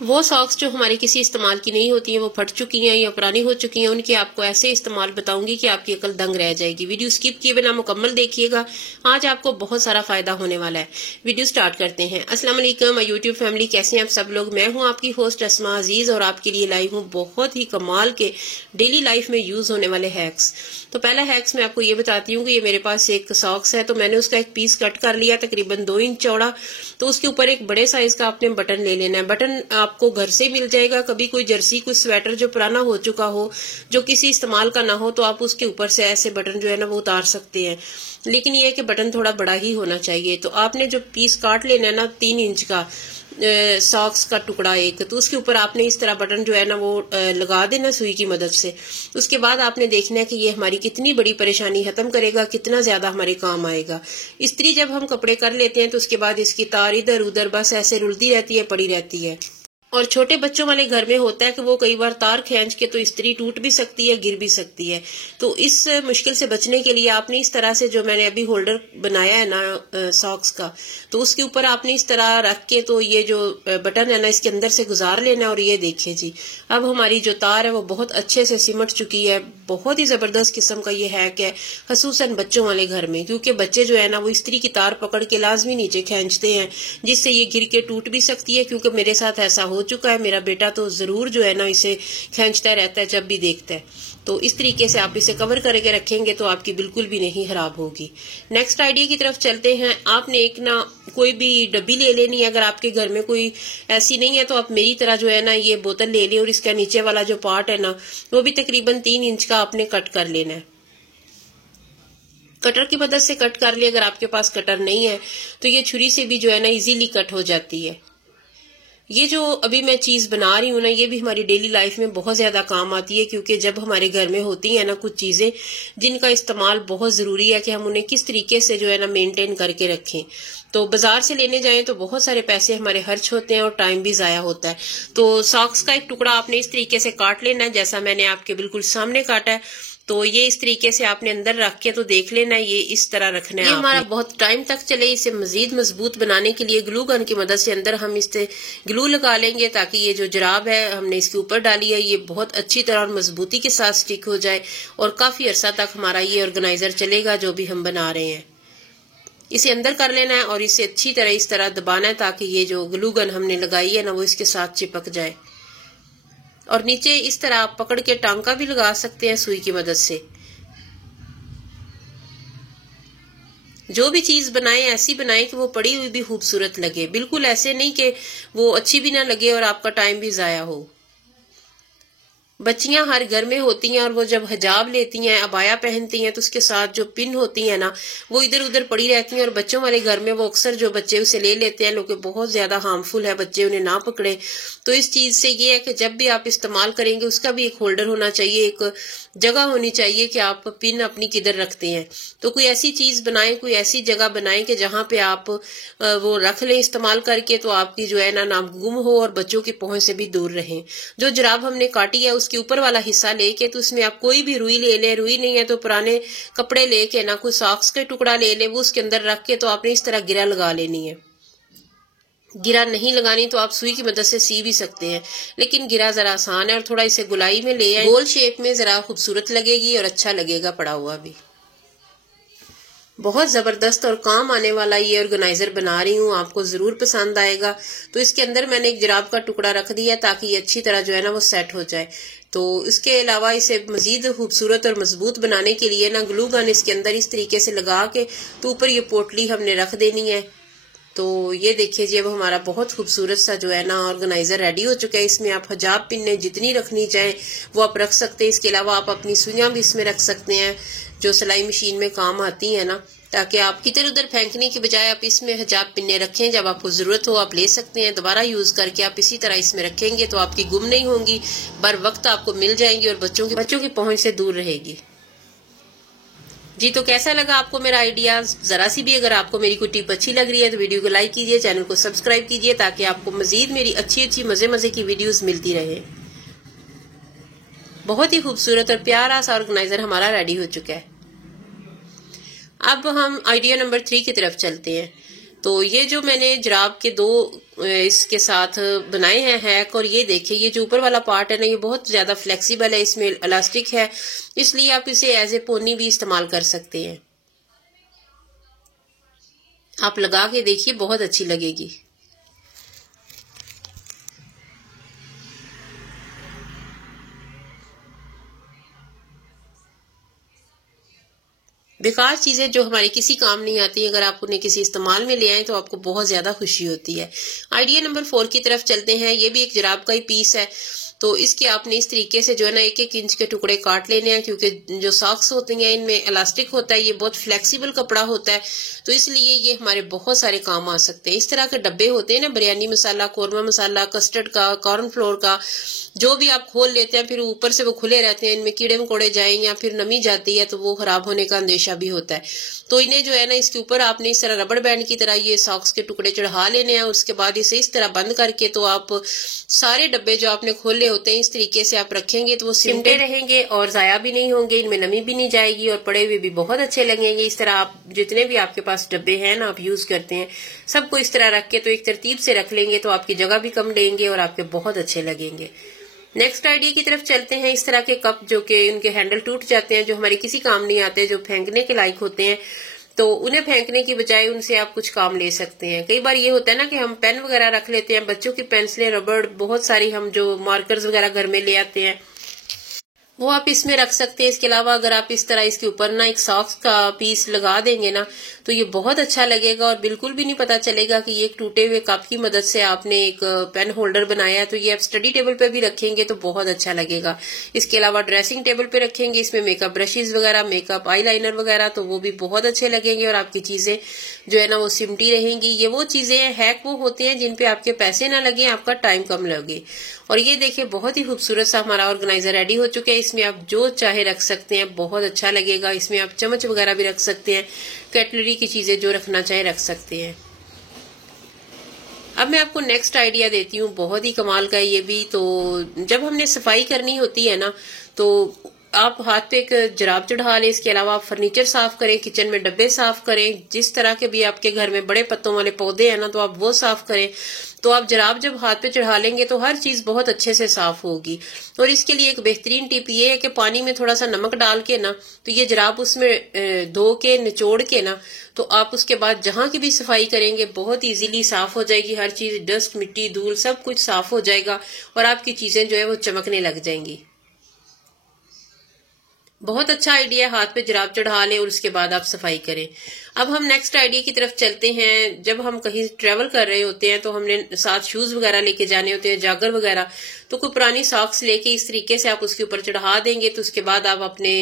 वो सॉक्स जो हमारी किसी इस्तेमाल की नहीं होती हैं, वो फट चुकी हैं या पुरानी हो चुकी हैं, उनके आपको ऐसे इस्तेमाल बताऊंगी कि आपकी अकल दंग रह जाएगी। वीडियो स्किप किए बिना मुकम्मल देखिएगा, आज आपको बहुत सारा फायदा होने वाला है। वीडियो स्टार्ट करते हैं। अस्सलाम वालेकुम यूट्यूब फैमिली, कैसे हैं आप सब लोग। मैं हूं आपकी होस्ट अस्मा अजीज और आपके लिए लाई हूं बहुत ही कमाल के डेली लाइफ में यूज होने वाले हैक्स। तो पहला हैक्स मैं आपको ये बताती हूँ कि ये मेरे पास एक सॉक्स है, तो मैंने उसका एक पीस कट कर लिया तकरीबन 2 इंच चौड़ा। तो उसके ऊपर एक बड़े साइज का आपने बटन ले लेना है। बटन आपको घर से मिल जाएगा। कभी कोई जर्सी, कोई स्वेटर जो पुराना हो चुका हो, जो किसी इस्तेमाल का ना हो, तो आप उसके ऊपर से ऐसे बटन जो है ना वो उतार सकते हैं। लेकिन ये है कि बटन थोड़ा बड़ा ही होना चाहिए। तो आपने जो पीस काट लेना है ना 3 इंच का सॉक्स का टुकड़ा एक, तो उसके ऊपर आपने इस तरह बटन जो है ना वो लगा देना सुई की मदद से। उसके बाद आपने देखना है कि ये हमारी कितनी बड़ी परेशानी खत्म करेगा, कितना ज्यादा हमारे काम आएगा। इस्त्री जब हम कपड़े कर लेते हैं तो उसके बाद इसकी तार इधर उधर बस ऐसे रुलती रहती है, पड़ी रहती है। और छोटे बच्चों वाले घर में होता है कि वो कई बार तार खींच के तो इस्त्री टूट भी सकती है, गिर भी सकती है। तो इस मुश्किल से बचने के लिए आपने इस तरह से, जो मैंने अभी होल्डर बनाया है ना सॉक्स का, तो उसके ऊपर आपने इस तरह रख के तो ये जो बटन है ना इसके अंदर से गुजार लेना है। और ये देखिए जी, अब हमारी जो तार है वो बहुत अच्छे से सिमट चुकी है। बहुत ही जबरदस्त किस्म का ये हैक है, खसूसन बच्चों वाले घर में, क्योंकि बच्चे जो है ना वो इस्त्री की तार पकड़ के लाजमी नीचे खींचते हैं, जिससे ये गिर के टूट भी सकती है। क्योंकि मेरे साथ ऐसा हो चुका है, मेरा बेटा तो जरूर जो है ना इसे खींचता रहता है जब भी देखता है। तो इस तरीके से आप इसे कवर करके रखेंगे तो आपकी बिल्कुल भी नहीं खराब होगी। नेक्स्ट आइडिया की तरफ चलते हैं। आपने एक ना कोई भी डब्बी ले लेनी है। अगर आपके घर में कोई ऐसी नहीं है तो आप मेरी तरह जो है ना ये बोतल ले लें और इसका नीचे वाला जो पार्ट है ना वो भी तकरीबन 3 इंच का आपने कट कर लेना है। कटर की मदद से कट कर ले। अगर आपके पास कटर नहीं है तो ये छुरी से भी जो है ना इजीली कट हो जाती है। ये जो अभी मैं चीज बना रही हूँ ना, ये भी हमारी डेली लाइफ में बहुत ज्यादा काम आती है, क्योंकि जब हमारे घर में होती है ना कुछ चीजें जिनका इस्तेमाल बहुत जरूरी है कि हम उन्हें किस तरीके से जो है ना मेंटेन करके रखें। तो बाजार से लेने जाएं तो बहुत सारे पैसे हमारे खर्च होते हैं और टाइम भी जाया होता है। तो सॉक्स का एक टुकड़ा आपने इस तरीके से काट लेना है, जैसा मैंने आपके बिल्कुल सामने काटा है। तो ये इस तरीके से आपने अंदर रख के तो देख लेना, ये इस तरह रखना है। ये हमारा बहुत टाइम तक चले। इसे मजीद मजबूत बनाने के लिए ग्लू गन की मदद से अंदर हम इससे ग्लू लगा लेंगे, ताकि ये जो जुराब है हमने इसके ऊपर डाली है ये बहुत अच्छी तरह और मजबूती के साथ स्टिक हो जाए और काफी अरसा तक हमारा ये ऑर्गेनाइजर चलेगा जो भी हम बना रहे हैं। इसे अंदर कर लेना है और इसे अच्छी तरह इस तरह दबाना है ताकि ये जो ग्लू गन हमने लगाई है ना वो इसके साथ चिपक जाए। और नीचे इस तरह आप पकड़ के टांका भी लगा सकते हैं सुई की मदद से। जो भी चीज बनाए ऐसी बनाए कि वो पड़ी हुई भी खूबसूरत लगे, बिल्कुल ऐसे नहीं कि वो अच्छी भी ना लगे और आपका टाइम भी जाया हो। बच्चियां हर घर में होती हैं और वो जब हिजाब लेती हैं, अबाया पहनती हैं, तो उसके साथ जो पिन होती है ना वो इधर उधर पड़ी रहती हैं। और बच्चों वाले घर में वो अक्सर जो बच्चे उसे ले लेते हैं, लोग बहुत ज्यादा हार्मफुल है, बच्चे उन्हें ना पकड़े। तो इस चीज से ये है कि जब भी आप इस्तेमाल करेंगे उसका भी एक होल्डर होना चाहिए, एक जगह होनी चाहिए कि आप पिन अपनी किधर रखते हैं। तो कोई ऐसी चीज बनाएं, कोई ऐसी जगह बनाएं कि जहां पे आप वो रख लें इस्तेमाल करके, तो आपकी जो है ना गुम हो और बच्चों की पहुंच से भी दूर रहें। जो जुराब हमने काटी है उसके ऊपर वाला हिस्सा लेके तो उसमें आप कोई भी रुई ले ले, रुई नहीं है तो पुराने कपड़े लेके ना कोई सॉक्स के टुकड़ा ले ले, वो उसके अंदर रख के तो आपने इस तरह गिरा लगा लेनी है। गिरा नहीं लगानी तो आप सुई की मदद से सी भी सकते हैं, लेकिन गिरा जरा आसान है और थोड़ा इसे गुलाई में ले आए, गोल शेप में जरा खूबसूरत लगेगी और अच्छा लगेगा पड़ा हुआ भी। बहुत जबरदस्त और काम आने वाला ये ऑर्गेनाइजर बना रही हूँ, आपको जरूर पसंद आएगा। तो इसके अंदर मैंने एक जुराब का टुकड़ा रख दिया ताकि ये अच्छी तरह जो है ना वो सेट हो जाए। तो इसके अलावा इसे मजीद खूबसूरत और मजबूत बनाने के लिए ना ग्लू गन इसके अंदर इस तरीके से लगा के तो ऊपर ये पोटली हमने रख देनी है। तो ये देखिए जी, अब हमारा बहुत खूबसूरत सा जो है ना ऑर्गेनाइजर रेडी हो चुका है। इसमें आप हिजाब पिन्ने जितनी रखनी चाहें वो आप रख सकते हैं। इसके अलावा आप अपनी सुइयां भी इसमें रख सकते हैं जो सिलाई मशीन में काम आती है ना, ताकि आप इधर उधर फेंकने की बजाय आप इसमें हिजाब पिन्ने रखें। जब आपको जरूरत हो आप ले सकते हैं, दोबारा यूज करके आप इसी तरह इसमें रखेंगे तो आपकी गुम नहीं होंगी, बर वक्त आपको मिल जाएंगी और बच्चों की पहुंच से दूर रहेगी जी। तो कैसा लगा आपको मेरा आइडिया? जरा सी भी अगर आपको मेरी कोई टिप अच्छी लग रही है तो वीडियो को लाइक कीजिए, चैनल को सब्सक्राइब कीजिए ताकि आपको मजीद मेरी अच्छी अच्छी मजे मजे की वीडियोस मिलती रहे। बहुत ही खूबसूरत और प्यारा सा ऑर्गेनाइजर हमारा रेडी हो चुका है। अब हम आइडिया नंबर 3 की तरफ चलते हैं। तो ये जो मैंने जुराब के 2 इसके साथ बनाए हैं हैक, और ये देखिए ये जो ऊपर वाला पार्ट है ना, ये बहुत ज्यादा फ्लेक्सिबल है, इसमें इलास्टिक है, इसलिए आप इसे एज ए पोनी भी इस्तेमाल कर सकते हैं। आप लगा के देखिए, बहुत अच्छी लगेगी। बेकार चीजें जो हमारी किसी काम नहीं आती, अगर आप उन्हें किसी इस्तेमाल में ले आए तो आपको बहुत ज्यादा खुशी होती है। आइडिया नंबर 4 की तरफ चलते हैं। ये भी एक जुराब का ही पीस है। तो इसके आपने इस तरीके से जो है ना 1-1 इंच के टुकड़े काट लेने हैं, क्योंकि जो सॉक्स होते हैं इनमें इलास्टिक होता है, ये बहुत फ्लेक्सिबल कपड़ा होता है, तो इसलिए ये हमारे बहुत सारे काम आ सकते हैं। इस तरह के डब्बे होते हैं ना, बिरयानी मसाला, कौरमा मसाला, कस्टर्ड का, कॉर्नफ्लोर का, जो भी आप खोल लेते हैं फिर ऊपर से वो खुले रहते हैं, इनमें कीड़े मकोड़े जाएं या फिर नमी जाती है तो वो खराब होने का अंदेशा भी होता है। तो इन्हें जो है ना इसके ऊपर आपने इस तरह रबड़ बैंड की तरह ये सॉक्स के टुकड़े चढ़ा लेने हैं। उसके बाद इसे इस तरह बंद करके तो आप सारे डब्बे जो आपने खोले होते हैं इस तरीके से आप रखेंगे तो वो सिमटे रहेंगे और जाया भी नहीं होंगे, इनमें नमी भी नहीं जाएगी और पड़े हुए भी बहुत अच्छे लगेंगे। इस तरह आप जितने भी आपके पास डब्बे हैं ना आप यूज करते हैं, सबको इस तरह रख के तो एक तरतीब से रख लेंगे तो आपकी जगह भी कम लेंगे और आपके बहुत अच्छे लगेंगे। नेक्स्ट आइडिया की तरफ चलते हैं। इस तरह के कप जो कि उनके हैंडल टूट जाते हैं, जो हमारे किसी काम नहीं आते, जो फेंकने के लायक होते हैं, तो उन्हें फेंकने की बजाय उनसे आप कुछ काम ले सकते हैं। कई बार ये होता है ना कि हम पेन वगैरह रख लेते हैं, बच्चों की पेंसिलें, रबड़, बहुत सारी हम जो मार्कर्स वगैरह घर में ले आते हैं वो आप इसमें रख सकते हैं। इसके अलावा अगर आप इस तरह इसके ऊपर ना एक सॉक्स का पीस लगा देंगे ना तो ये बहुत अच्छा लगेगा और बिल्कुल भी नहीं पता चलेगा कि ये एक टूटे हुए कप की मदद से आपने एक पेन होल्डर बनाया है। तो ये आप स्टडी टेबल पे भी रखेंगे तो बहुत अच्छा लगेगा। इसके अलावा ड्रेसिंग टेबल पे रखेंगे, इसमें मेकअप ब्रशेज वगैरह, मेकअप आईलाइनर वगैरह, तो वो भी बहुत अच्छे लगेंगे और आपकी चीजें जो है ना वो सिमटी रहेंगी। ये वो चीजें हैक वो होते हैं जिन पे आपके पैसे ना लगे, आपका टाइम कम लगे। और ये देखिए बहुत ही खूबसूरत सा हमारा ऑर्गेनाइजर रेडी हो चुका है। इसमें आप जो चाहे रख सकते हैं, बहुत अच्छा लगेगा। इसमें आप चम्मच वगैरह भी रख सकते हैं, कटलरी की चीजें जो रखना चाहे रख सकते हैं। अब मैं आपको नेक्स्ट आइडिया देती हूँ, बहुत ही कमाल का है ये भी। तो जब हमने सफाई करनी होती है ना तो आप हाथ पे एक जुराब चढ़ा लें। इसके अलावा आप फर्नीचर साफ करें, किचन में डब्बे साफ करें, जिस तरह के भी आपके घर में बड़े पत्तों वाले पौधे हैं ना तो आप वो साफ करें। तो आप जुराब जब हाथ पे चढ़ा लेंगे तो हर चीज बहुत अच्छे से साफ होगी। और इसके लिए एक बेहतरीन टिप ये है कि पानी में थोड़ा सा नमक डाल के ना तो ये जुराब उसमें धो के निचोड़ के ना तो आप उसके बाद जहां की भी सफाई करेंगे बहुत इजीली साफ हो जाएगी। हर चीज, डस्ट, मिट्टी, धूल, सब कुछ साफ हो जाएगा और आपकी चीजें जो है वो चमकने लग जाएंगी। बहुत अच्छा आइडिया, हाथ पे जुराब चढ़ा लें और उसके बाद आप सफाई करें। अब हम नेक्स्ट आइडिया की तरफ चलते हैं। जब हम कहीं ट्रेवल कर रहे होते हैं तो हमने साथ शूज वगैरह लेके जाने होते हैं, जागर वगैरह, तो कोई पुरानी सॉक्स लेके इस तरीके से आप उसके ऊपर चढ़ा देंगे तो उसके बाद आप अपने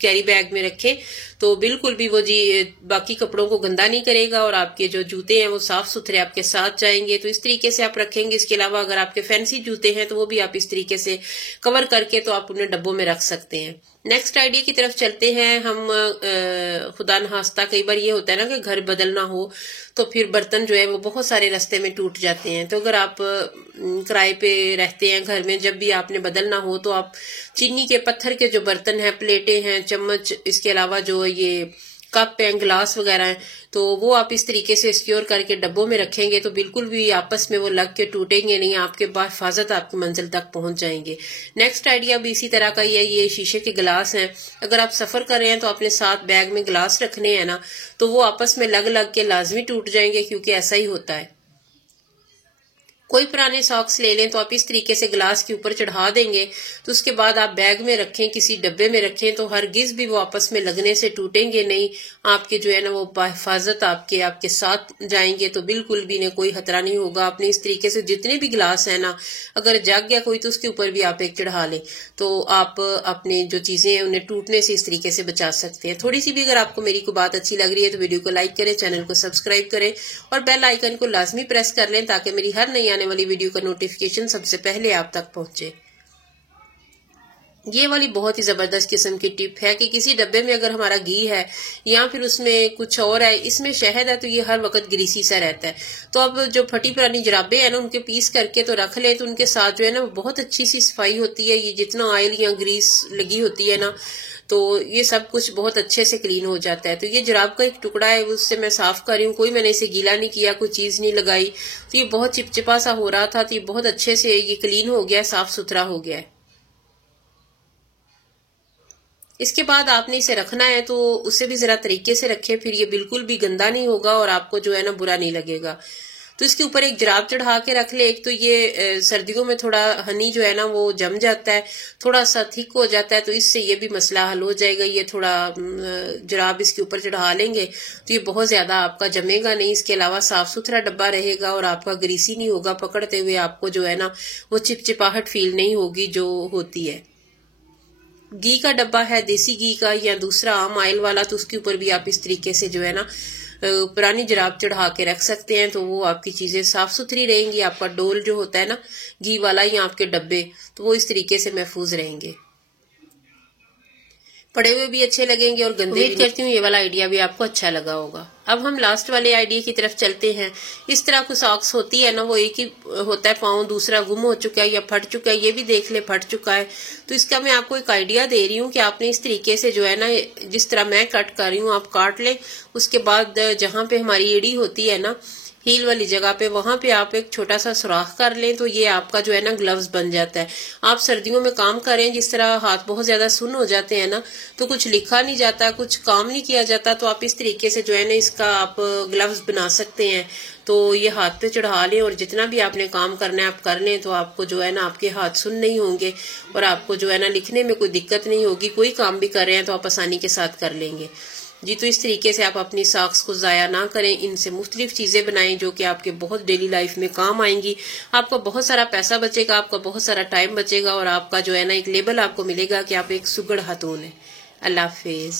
कैरी बैग में रखें तो बिल्कुल भी वो जी बाकी कपड़ों को गंदा नहीं करेगा और आपके जो जूते हैं वो साफ सुथरे आपके साथ जाएंगे। तो इस तरीके से आप रखेंगे। इसके अलावा अगर आपके फैंसी जूते हैं तो वो भी आप इस तरीके से कवर करके तो आप उन्हें डब्बों में रख सकते हैं। नेक्स्ट आइडिया की तरफ चलते हैं हम। खुदा न खास्ता कई बार ये होता है ना कि घर बदलना हो तो फिर बर्तन जो है वो बहुत सारे रास्ते में टूट जाते हैं। तो अगर आप किराए पे रहते हैं घर में, जब भी आपने बदलना हो तो आप चीनी के पत्थर के जो बर्तन हैं, प्लेटें हैं, चम्मच, इसके अलावा जो ये कप हैं, ग्लास वगैरह हैं, तो वो आप इस तरीके से सिक्योर करके डब्बों में रखेंगे तो बिल्कुल भी आपस में वो लग के टूटेंगे नहीं, आपके हिफाजत आपकी मंजिल तक पहुंच जाएंगे। नेक्स्ट आइडिया भी इसी तरह का ही है। ये शीशे के गिलास हैं। अगर आप सफर कर रहे हैं तो अपने साथ बैग में गिलास रखने हैं ना तो वो आपस में लग लग के लाजमी टूट जाएंगे, क्योंकि ऐसा ही होता है। कोई पुराने सॉक्स ले लें तो आप इस तरीके से ग्लास के ऊपर चढ़ा देंगे तो उसके बाद आप बैग में रखें, किसी डब्बे में रखें तो हरगिज भी वो आपस में लगने से टूटेंगे नहीं। आपके जो है ना वो हिफाजत आपके साथ जाएंगे तो बिल्कुल भी इन्हें कोई खतरा नहीं होगा। आपने इस तरीके से जितने भी गिलास है ना, अगर जग गया कोई तो उसके ऊपर भी आप एक चढ़ा लें तो आप अपने जो चीजें हैं उन्हें टूटने से इस तरीके से बचा सकते हैं। थोड़ी सी भी अगर आपको मेरी कोई बात अच्छी लग रही है तो वीडियो को लाइक करें, चैनल को सब्सक्राइब करें और बेल आइकन को लाजमी प्रेस कर लें ताकि मेरी हर नई आने वाली वीडियो का नोटिफिकेशन सबसे पहले आप तक पहुंचे। ये वाली बहुत ही जबरदस्त किस्म की टिप है कि किसी डब्बे में अगर हमारा घी है या फिर उसमें कुछ और है, इसमें शहद है, तो ये हर वक्त ग्रीसी सा रहता है। तो अब जो फटी पुरानी जुराबे हैं ना उनके पीस करके तो रख ले तो उनके साथ जो है ना बहुत अच्छी सी सफाई होती है। ये जितना ऑयल या ग्रीस लगी होती है ना तो ये सब कुछ बहुत अच्छे से क्लीन हो जाता है। तो ये जुराब का एक टुकड़ा है, उससे मैं साफ कर रही हूँ, कोई मैंने इसे गीला नहीं किया, कोई चीज नहीं लगाई। तो ये बहुत चिपचिपा सा हो रहा था, तो ये बहुत अच्छे से ये क्लीन हो गया, साफ सुथरा हो गया है। इसके बाद आपने इसे रखना है तो उसे भी जरा तरीके से रखें, फिर ये बिल्कुल भी गंदा नहीं होगा और आपको जो है ना बुरा नहीं लगेगा। तो इसके ऊपर एक जुराब चढ़ा के रख ले। एक तो ये सर्दियों में थोड़ा हनी जो है ना वो जम जाता है, थोड़ा सा थिक हो जाता है, तो इससे ये भी मसला हल हो जाएगा। ये थोड़ा जुराब इसके ऊपर चढ़ा लेंगे तो ये बहुत ज्यादा आपका जमेगा नहीं। इसके अलावा साफ सुथरा डब्बा रहेगा और आपका ग्रीसी नहीं होगा, पकड़ते हुए आपको जो है ना वो चिपचिपाहट फील नहीं होगी जो होती है। घी का डब्बा है, देसी घी का या दूसरा आम ऑयल वाला, तो उसके ऊपर भी आप इस तरीके से जो है ना पुरानी जुराब चढ़ा के रख सकते हैं, तो वो आपकी चीजें साफ सुथरी रहेंगी। आपका डोल जो होता है ना घी वाला या आपके डब्बे, तो वो इस तरीके से महफूज रहेंगे, पड़े हुए भी अच्छे लगेंगे और गंदे। उम्मीद करती हूँ ये वाला आइडिया भी आपको अच्छा लगा होगा। अब हम लास्ट वाले आइडिया की तरफ चलते हैं। इस तरह को सॉक्स होती है ना, वो एक ही होता है पाँव, दूसरा गुम हो चुका है या फट चुका है, ये भी देख ले फट चुका है। तो इसका मैं आपको एक आइडिया दे रही हूँ कि आपने इस तरीके से जो है ना, जिस तरह मैं कट कर रही हूँ आप काट लें। उसके बाद जहाँ पे हमारी एड़ी होती है ना हील वाली जगह पे, वहां पे आप एक छोटा सा सुराख कर लें, तो ये आपका जो है ना ग्लव्स बन जाता है। आप सर्दियों में काम करें, जिस तरह हाथ बहुत ज्यादा सुन्न हो जाते हैं ना, तो कुछ लिखा नहीं जाता, कुछ काम नहीं किया जाता, तो आप इस तरीके से जो है ना इसका आप ग्लव्स बना सकते हैं। तो ये हाथ पे चढ़ा लें और जितना भी आपने काम करना है आप कर लें, तो आपको जो है ना आपके हाथ सुन्न नहीं होंगे और आपको जो है ना लिखने में कोई दिक्कत नहीं होगी। कोई काम भी कर रहे हैं तो आप आसानी के साथ कर लेंगे जी। तो इस तरीके से आप अपनी सॉक्स को ज़ाया ना करें, इनसे मुख्तलिफ चीज़ें बनाएं जो कि आपके बहुत डेली लाइफ में काम आएंगी। आपका बहुत सारा पैसा बचेगा, आपका बहुत सारा टाइम बचेगा और आपका जो है ना एक लेबल आपको मिलेगा कि आप एक सुगड़ खातून है। अल्लाह हाफिज।